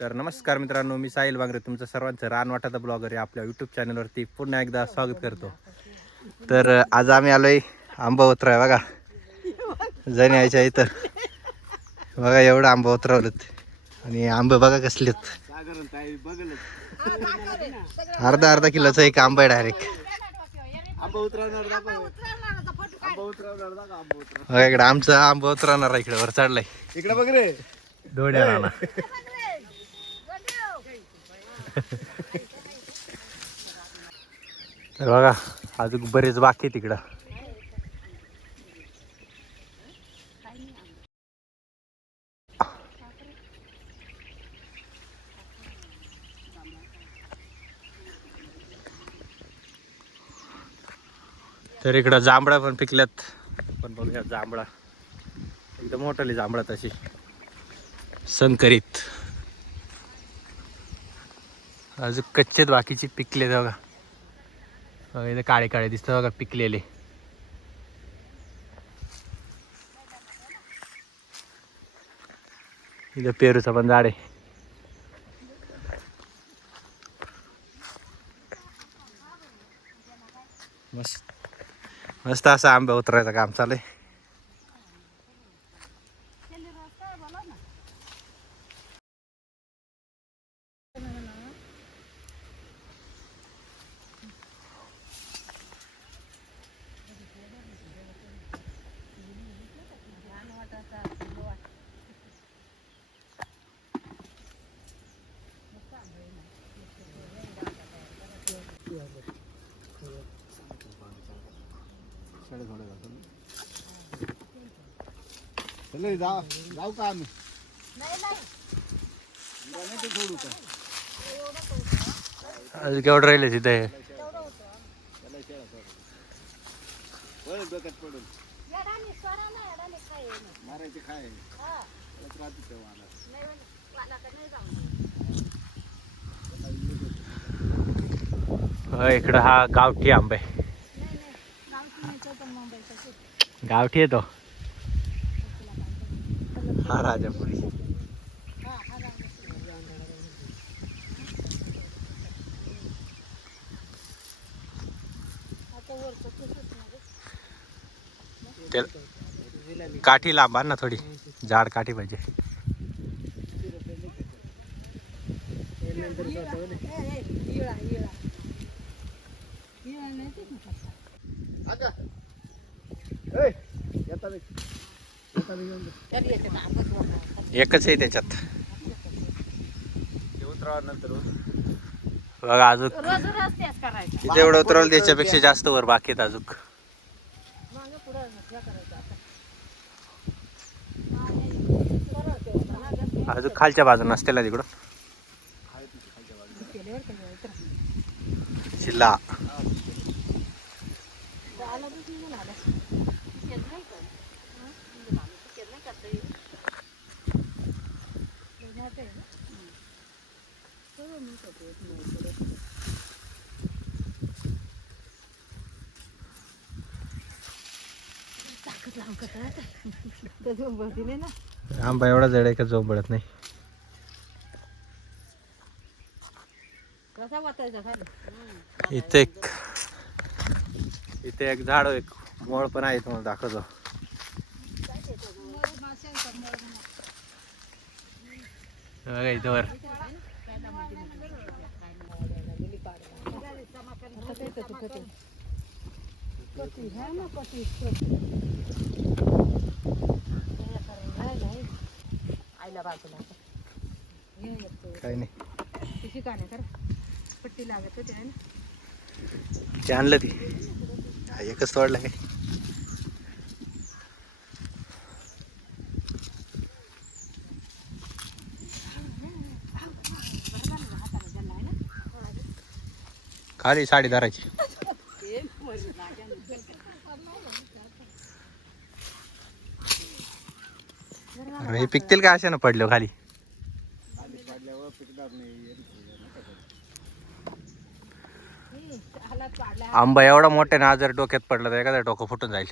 तर नमस्कार मित्रांनो, मी साहिल वांगरे तुमचं सर्वांचं रानवाटाचा ब्लॉगर आहे आपल्या यूट्यूब चॅनलवरती पुन्हा एकदा स्वागत करतो. तर आज आम्ही आलोय आंबा उतराय बघा जण यायच्या इथं बघा एवढं आंबा उतरवलं आणि आंबे बघा कसलेत. अर्धा अर्धा किलोचा एक आंबा आहे डायरेक्ट. बघा इकडे आमचा आंबा उतरवणार इकडे वर चढलाय. इकडे बघ रे दोड्या राणा. तर बघा अजून बरेच बाकी तिकडं. तर इकडं जांभळा पण पिकल्यात. पण बघूया जांभळा एकदम मोठाली जांभळा तशी संकरित. अजून कच्चेत बाकीची पिकले बघा. इथे काळे काळे दिसत बघा पिकलेले. इथं पेरूचा पण झाड आहे. मस्त मस्त असं आंबा उतरायचं काम चालू आहे. जाऊ का आम्ही अजून केवढं राहिले तिथे. इकडं हा गावठी आंबा आहे. गावठी आहे तो. हा राजापुरी. काठी लांब ना थोडी जाड काठी पाहिजे. एकच आहे त्याच्यात. बघा अजून जेवढं उतरवलं त्याच्यापेक्षा जास्त वर बाकी आहेत अजून. अजून खालच्या बाजून असतेला तिकडं शिल्ला. आंबा एवढा जड आहे का झोंबळत नाही. इथे एक झाड एक मोळ पण आहे तुम्हाला दाखवतो. इथं वर काही नाही. ते आणलं ती एकच तोडलं काय. खाली साडी धरायची. हे पिकतील का अशा ना पडलं खाली. आंबा एवढा मोठा ना जर डोक्यात पडलं तर एखादा डोकं फुटून जाईल.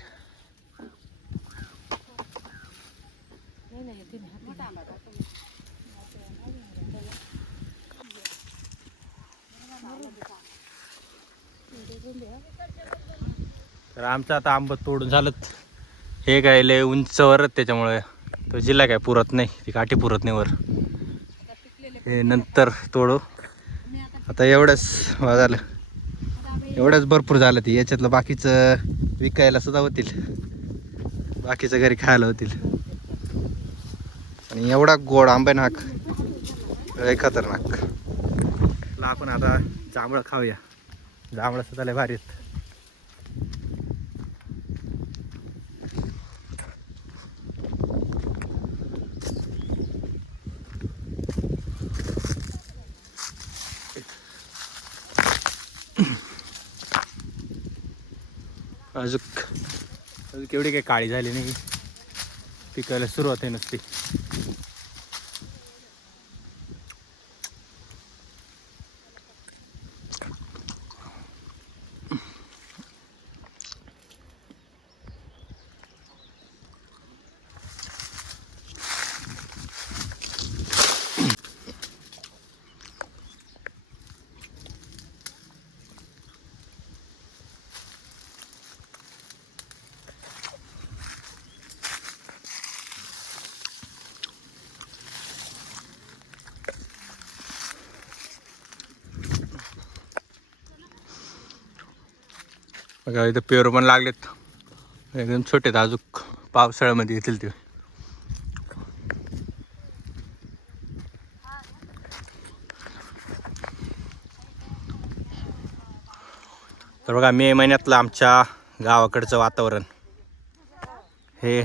तर आमचं आता आंबा तोडून झालं. हे काय लय उंचवर त्याच्यामुळे तो जिल्हा काय पुरत नाही, ती काठी पुरत नाही वर. हे नंतर तोडू. आता एवढंच झालं, एवढंच भरपूर झालं. ती याच्यातलं बाकीचं विकायला सुद्धा होतील, बाकीचं घरी खायला होतील. आणि एवढा गोड आंबा नाक लय खतरनाक. आपण आता जांभळं खाऊया. जांभळं सुद्धा लय भारी आहेत. अजून केवढी काही काळी झाली नाही, पिकायला सुरुवात आहे नुसती. बघा इथं पेरू पण लागलेत, एकदम छोटे आहेत. अजून पावसाळ्यामध्ये येतील ते. तर बघा मे महिन्यातलं आमच्या गावाकडचं वातावरण. हे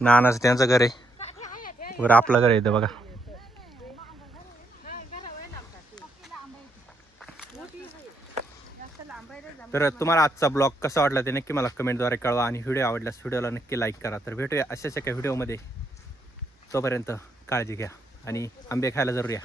नानाचं त्यांचं घर आहे, वर आपलं घर आहे इथं बघा. तर तुम्हाला आजचा ब्लॉग कसा वाटला ते नक्की मला कमेंटद्वारे कळवा. आणि व्हिडिओ आवडल्यास व्हिडिओला नक्की लाईक करा. तर भेटूया अशाच एका व्हिडिओमध्ये. तोपर्यंत काळजी घ्या आणि आंबे खायला जरूर या.